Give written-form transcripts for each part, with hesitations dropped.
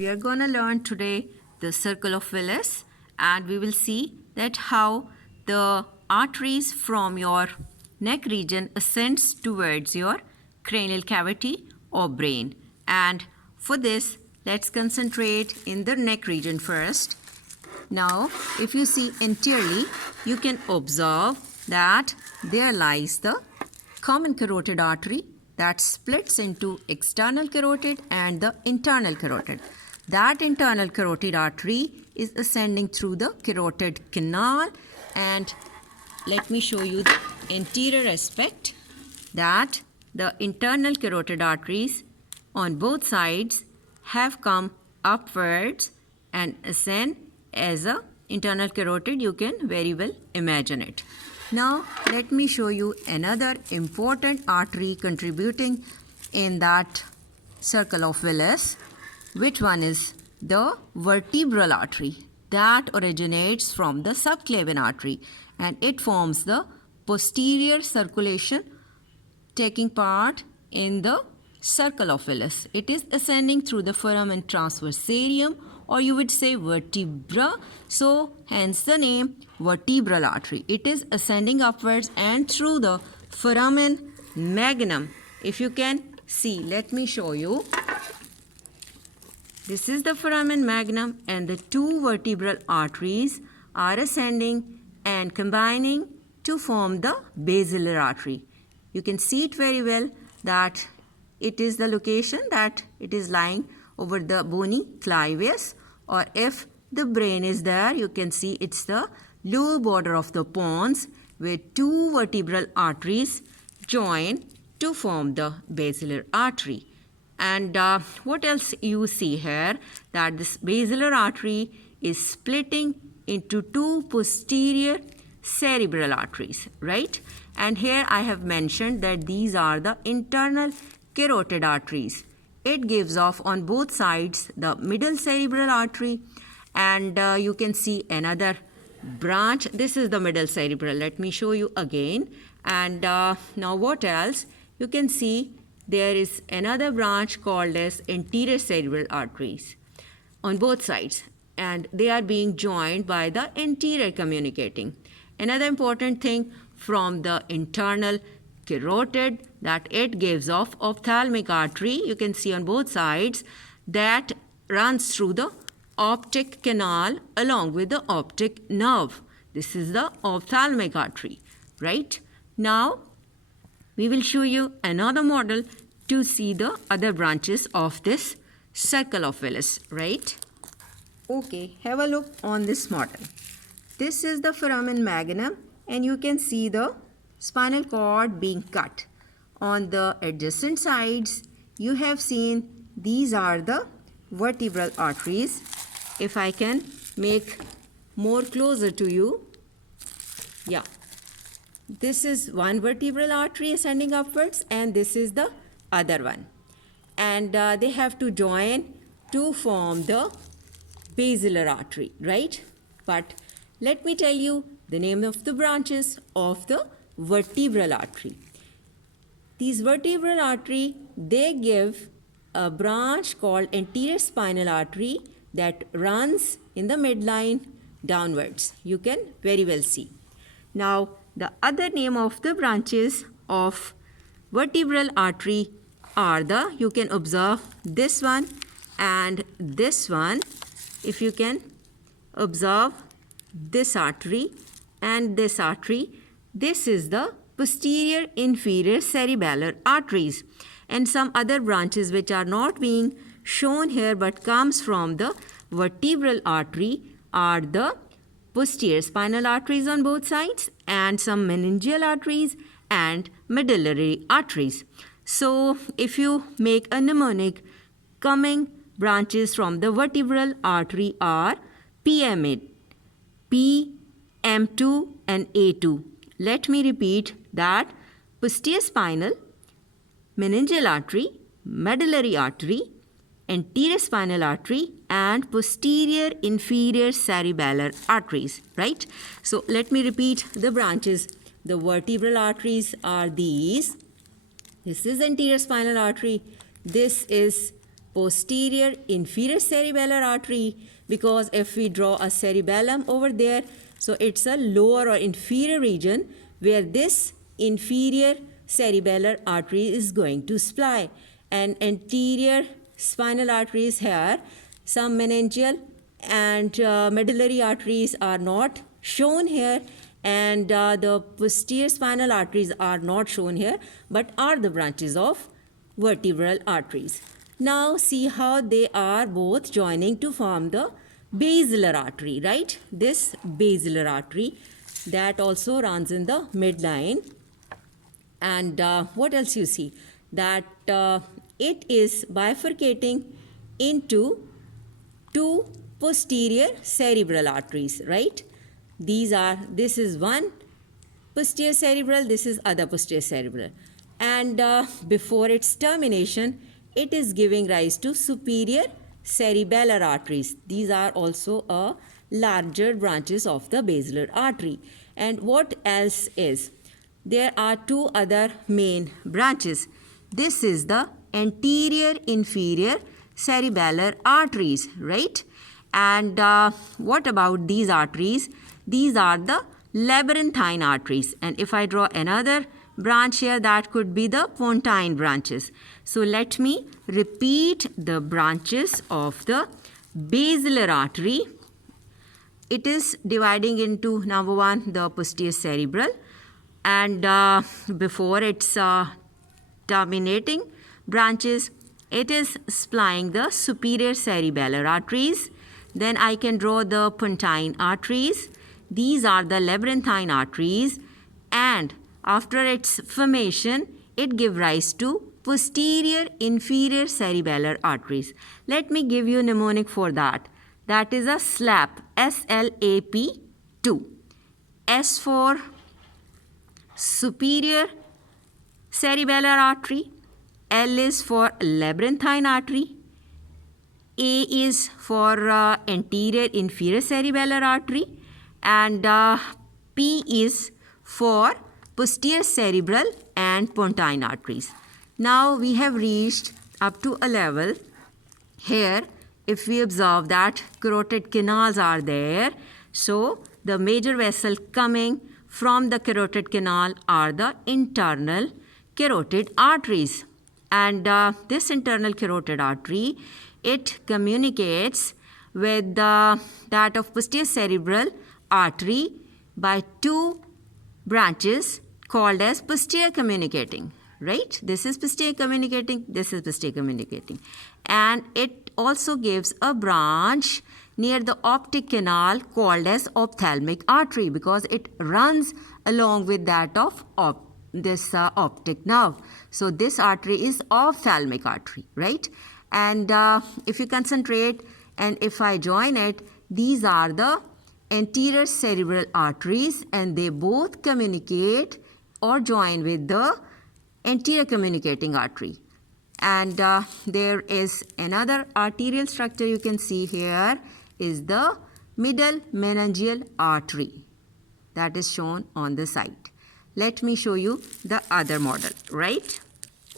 we are going to learn today the Circle of Willis, and we will see that how the arteries from your neck region ascends towards your cranial cavity or brain. And for this, let's concentrate in the neck region first. Now, if you see anteriorly, you can observe that there lies the common carotid artery that splits into external carotid and the internal carotid. That internal carotid artery is ascending through the carotid canal, and let me show you the anterior aspect, that the internal carotid arteries on both sides have come upwards and ascend as a internal carotid. You can very well imagine it. Now let me show you another important artery contributing in that Circle of Willis. Which one is the vertebral artery that originates from the subclavian artery, and it forms the posterior circulation taking part in the Circle of Willis. It is ascending through the foramen transversarium, or you would say vertebra, so hence the name vertebral artery. It is ascending upwards and through the foramen magnum. If you can see, let me show you. This is the foramen magnum, and the two vertebral arteries are ascending and combining to form the basilar artery. You can see it very well that it is the location that it is lying over the bony clivus, or if the brain is there, you can see it's the lower border of the pons where two vertebral arteries join to form the basilar artery. And what else you see here, that this basilar artery is splitting into two posterior cerebral arteries, right? And here I have mentioned that these are the internal carotid arteries. It gives off on both sides the middle cerebral artery, and you can see another branch. This is the middle cerebral. Let me show you again. And now what else? You can see there is another branch called as anterior cerebral arteries on both sides, and they are being joined by the anterior communicating. Another important thing from the internal carotid, that it gives off ophthalmic artery. You can see on both sides that runs through the optic canal along with the optic nerve. This is the ophthalmic artery, right? Now we will show you another model to see the other branches of this Circle of Willis, right? Okay, have a look on this model. This is the foramen magnum, and you can see the spinal cord being cut. On the adjacent sides, you have seen these are the vertebral arteries. If I can make more closer to you, yeah. This is one vertebral artery ascending upwards, and this is the other one. And they have to join to form the basilar artery, right? But let me tell you the name of the branches of the vertebral artery. These vertebral artery, they give a branch called anterior spinal artery that runs in the midline downwards. You can very well see. Now, the other name of the branches of vertebral artery are the, you can observe this one and this one. If you can observe this artery and this artery, this is the posterior inferior cerebellar arteries, and some other branches which are not being shown here but comes from the vertebral artery are the posterior spinal arteries on both sides, and some meningeal arteries and medullary arteries. So if you make a mnemonic, coming branches from the vertebral artery are PMA, P, M2 and A2. Let me repeat that: posterior spinal, meningeal artery, medullary artery, anterior spinal artery, and posterior inferior cerebellar arteries, right? So let me repeat the branches. The vertebral arteries are these. This is anterior spinal artery. This is posterior inferior cerebellar artery, because if we draw a cerebellum over there, so it's a lower or inferior region where this inferior cerebellar artery is going to supply. And anterior spinal arteries here, some meningeal and medullary arteries are not shown here, and the posterior spinal arteries are not shown here, but are the branches of vertebral arteries. Now see how they are both joining to form the basilar artery, right? This basilar artery that also runs in the midline. And what else you see? That it is bifurcating into two posterior cerebral arteries, right? This is one posterior cerebral, this is other posterior cerebral. And before its termination, it is giving rise to superior cerebellar arteries. These are also larger branches of the basilar artery. And what else is? There are two other main branches. This is the anterior inferior cerebellar arteries, right? And what about these arteries? These are the labyrinthine arteries. And if I draw another branch here, that could be the pontine branches. So let me repeat the branches of the basilar artery. It is dividing into, number one, the posterior cerebral, and before its terminating branches, it is supplying the superior cerebellar arteries. Then I can draw the pontine arteries. These are the labyrinthine arteries, and after its formation, it gives rise to posterior inferior cerebellar arteries. Let me give you a mnemonic for that. That is a SLAP, S-L-A-P 2. S for superior cerebellar artery, L is for labyrinthine artery, A is for anterior inferior cerebellar artery, and P is for posterior cerebral and pontine arteries. Now we have reached up to a level here. If we observe that carotid canals are there, so the major vessel coming from the carotid canal are the internal carotid arteries. And this internal carotid artery, it communicates with that of posterior cerebral artery by two branches called as posterior communicating, right? This is posterior communicating, this is posterior communicating. And it also gives a branch near the optic canal called as ophthalmic artery, because it runs along with that of this optic nerve. So this artery is ophthalmic artery, right? And if you concentrate and if I join it, these are the anterior cerebral arteries, and they both communicate or join with the anterior communicating artery. And there is another arterial structure you can see here is the middle meningeal artery that is shown on the side. Let me show you the other model, right?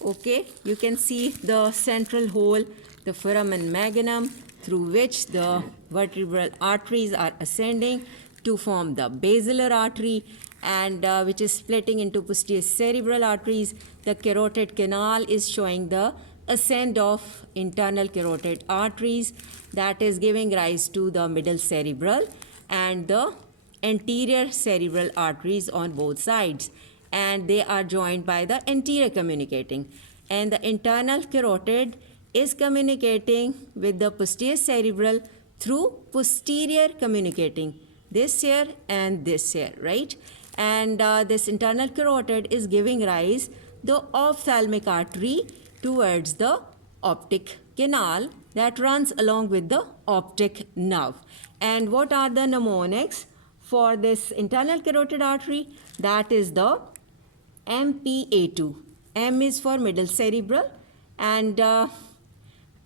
Okay, you can see the central hole, the foramen magnum, through which the vertebral arteries are ascending to form the basilar artery, and which is splitting into posterior cerebral arteries. The carotid canal is showing the ascent of internal carotid arteries that is giving rise to the middle cerebral and the anterior cerebral arteries on both sides, and they are joined by the anterior communicating, and the internal carotid is communicating with the posterior cerebral through posterior communicating, this here and this here, right? And this internal carotid is giving rise the ophthalmic artery towards the optic canal that runs along with the optic nerve. And what are the mnemonics for this internal carotid artery? That is the MPA2. M is for middle cerebral, and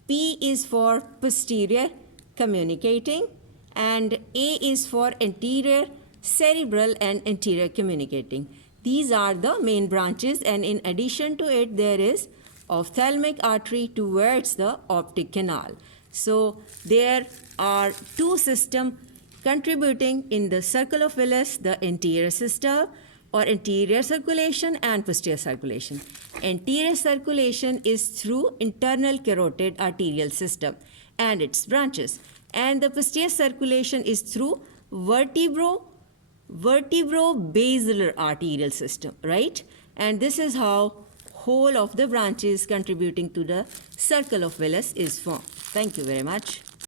P is for posterior communicating, and A is for anterior cerebral and anterior communicating. These are the main branches, and in addition to it, there is ophthalmic artery towards the optic canal. So there are two systems contributing in the circle of Willis, the anterior system or anterior circulation and posterior circulation. Anterior circulation is through internal carotid arterial system and its branches, and the posterior circulation is through vertebro-basilar arterial system, right? And this is how whole of the branches contributing to the circle of Willis is formed. Thank you very much.